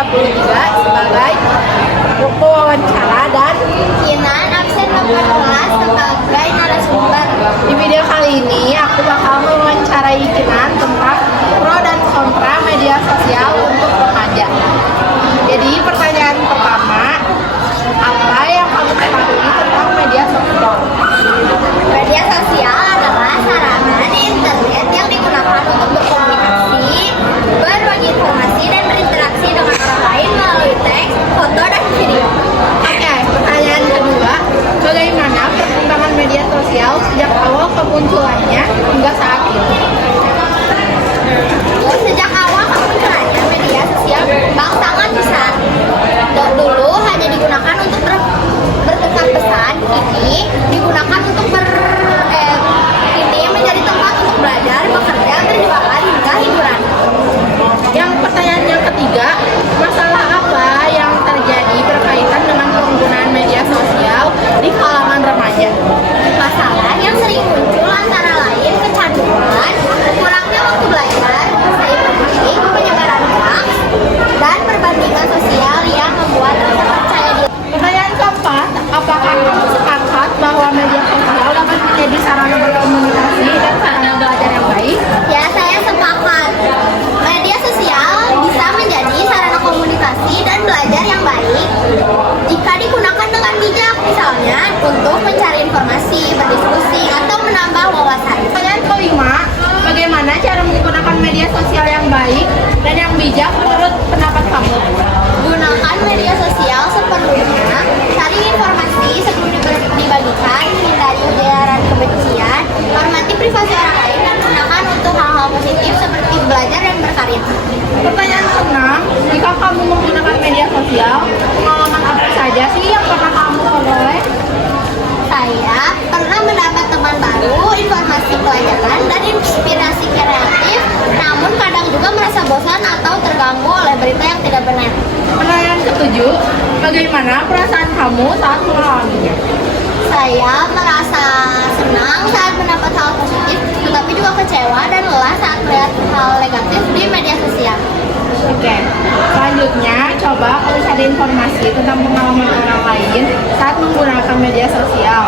33 sebagai wawancara dan Kinan absen 14 sebagai narasumber. di video kali ini aku bakal mewawancarai Kinan tentang pro dan kontra media sosial untuk remaja. Jadi pertanyaan pertama, apa yang kamu ketahui tentang media sosial? Media sosial adalah sarana di internet yang digunakan untuk berkomunikasi, berbagi informasi, dan berinteraksi dengan orang lain melalui teks, foto, dan video. Oke, pertanyaan kedua, bagaimana perkembangan media sosial sejak awal kemunculannya hingga saat ini? Sejak awal kemunculannya media sosial berkembang sangat besar. Dulu hanya digunakan untuk bertukar pesan, kini digunakan untuk kini menjadi tempat untuk belajar, bekerja, berjualan, hingga hiburan. Yang pertanyaan yang ketiga, masalah apa yang terjadi berkaitan dengan penggunaan media sosial di kalangan remaja? Masalah yang sering muncul antara lain kecanduan, kurangnya waktu belajar, cyberbullying, penyebaran hoax, dan perbandingan sosial yang membuat rasa percaya diri. Pertanyaan keempat, apakah kamu sepakat bahwa media sosial dapat menjadi sarana berkomunikasi dan sarana belajar yang baik? Ya, saya sepakat. Media sosial bisa menjadi sarana komunikasi dan belajar yang baik jika digunakan dengan bijak, misalnya untuk mencari informasi, berdiskusi, atau menambah wawasan. Pertanyaan kelima, bagaimana cara menggunakan media sosial yang baik dan yang bijak menurut pendapat kamu? Gunakan media sosial seperlunya, cari informasi sebelum dibagikan, hindari ujaran kebencian, hormati privasi orang lain, dan gunakan untuk hal-hal positif seperti belajar dan berkarya. Pertanyaan keenam, jika kamu menggunakan media sosial, pengalaman apa saja sih yang pernah kamu peroleh? Saya pernah mendapat teman baru, informasi pelajaran, dan inspirasi kreatif, namun kadang juga merasa bosan atau terganggu oleh berita yang tidak benar. Pertanyaan ketujuh, bagaimana perasaan kamu saat mengalaminya? Saya merasa senang saat mendapat hal positif, tetapi juga kecewa dan lelah saat melihat hal negatif di media sosial. Oke, selanjutnya coba kamu cari informasi tentang pengalaman orang lain saat menggunakan media sosial.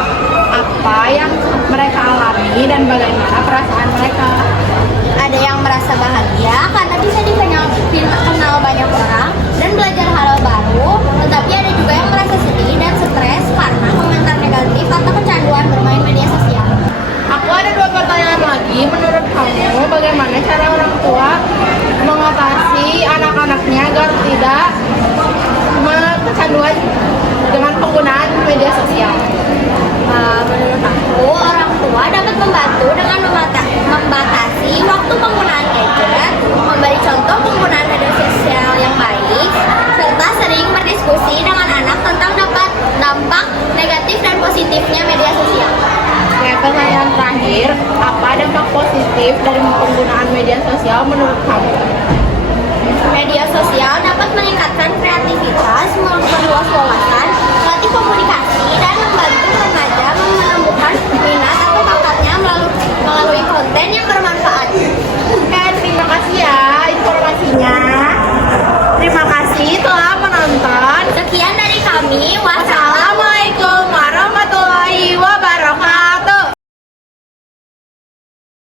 Apa yang mereka alami dan bagaimana perasaan mereka? Ada yang merasa bahagia karena bisa kenal banyak orang dan belajar hal baru, tetapi ada juga yang merasa sedih dan stres karena komentar negatif atau kecanduan bermain media sosial. Aku ada dua pertanyaan lagi. Menurut kamu, bagaimana cara orang tua mengatasi anak-anaknya agar tidak kecanduan dengan penggunaan media sosial? Menurut aku, orang tua dapat membantu dengan membatasi waktu penggunaan gadget, memberi contoh penggunaan media sosial yang baik, serta sering berdiskusi dengan anak tentang dampak negatif dan positifnya media sosial. Oke, pertanyaan terakhir, apa dampak positif dari penggunaan media sosial menurut kamu? Media sosial dapat meningkatkan kreativitas, memperluas wawasan,